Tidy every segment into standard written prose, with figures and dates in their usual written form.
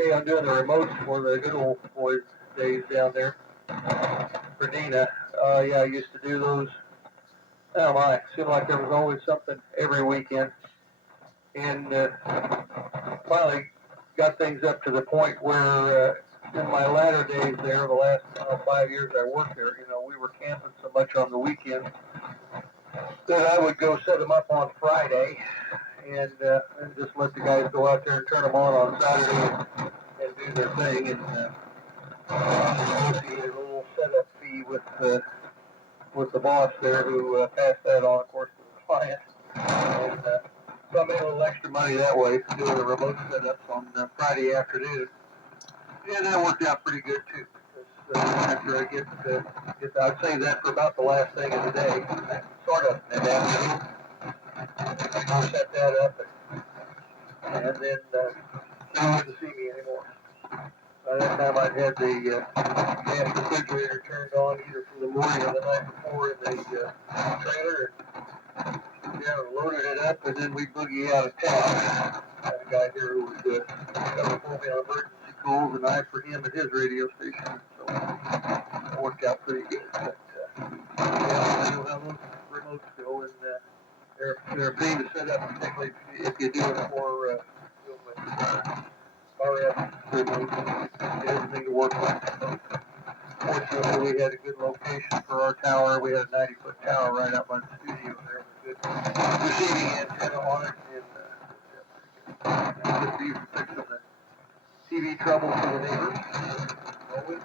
okay on doing the remotes for the good old boys days down there. For Nina, yeah, I used to do those. Oh my, it seemed like there was always something every weekend. And finally got things up to the point where in my latter days there, the last 5 years I worked there, we were camping so much on the weekends that I would go set them up on Friday and just let the guys go out there and turn them on Saturday and do their thing. And negotiated a little setup fee with the boss there who passed that on, of course, to the client. And so I made a little extra money that way doing the remote setups on Friday afternoon. And that worked out pretty good too. Because after I get I'd save that for about the last thing of the day, sort of in the afternoon. I'll set that up and then you don't get to see me anymore. By that time I'd had the gas refrigerator turned on either from the morning or the night before in the trailer. Yeah, loaded it up, and then we boogie out of town. I had a guy here who was coming for me on emergency calls, and I for him at his radio station. So it worked out pretty good. But yeah, I know how those remotes go, and they're a pain to set up, particularly if you're doing it for RF remotes. Get everything to work with. Fortunately, we had a good location for our tower. We had a 90-foot tower right out by the studio there with a good receiving antenna on it. And just used to fix the TV trouble for the neighbors. Always.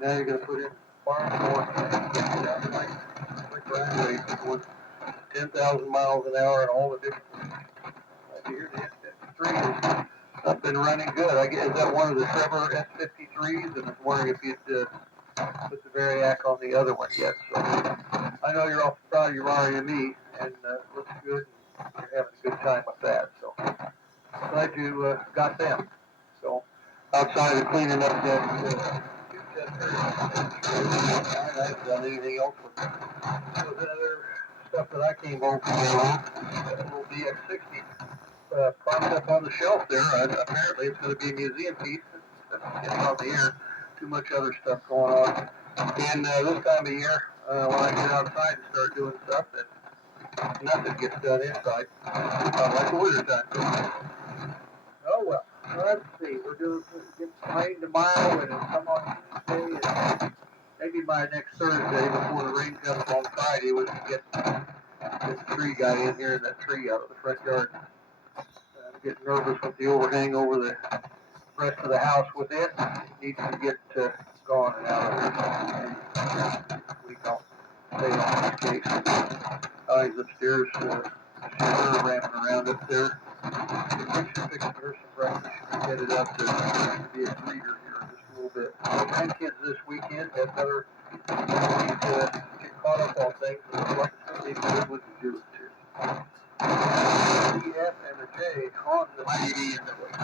Now you're going to put in farm door. Like Brian Ray with 10,000 miles an hour and all the different. Here, the S53 is up and running good. I guess, is that one of the Trevor S53s? And I was wondering if you'd put the Variac on the other one yet. So I know you're awful proud of your RME, and it looks good. And you're having a good time with that. So glad you got them. So outside of cleaning up that tube tester, I haven't done anything else with it. So the other stuff that I came home from a little DX60. Propped up on the shelf there. Apparently it's going to be a museum piece. It's getting on the air. Too much other stuff going on. And this time of year, when I get outside and start doing stuff, that nothing gets done inside. Like the winter time. Oh well. Let's see. We're doing get some rain tomorrow and it'll come on Tuesday. And maybe by next Thursday, before the rain comes on Friday, we can get this tree guy in here and that tree out of the front yard. Getting nervous with the overhang over the rest of the house with it. Needs to get gone and out of there. We don't stay on this case. He's upstairs, ramping around up there. Fixing her some breakfast. Headed up to be a greeter here in just a little bit. Grandkids this weekend. Got another week to get caught up on things. Like Sunday, good with the Jews too. The F and the J on the TV network.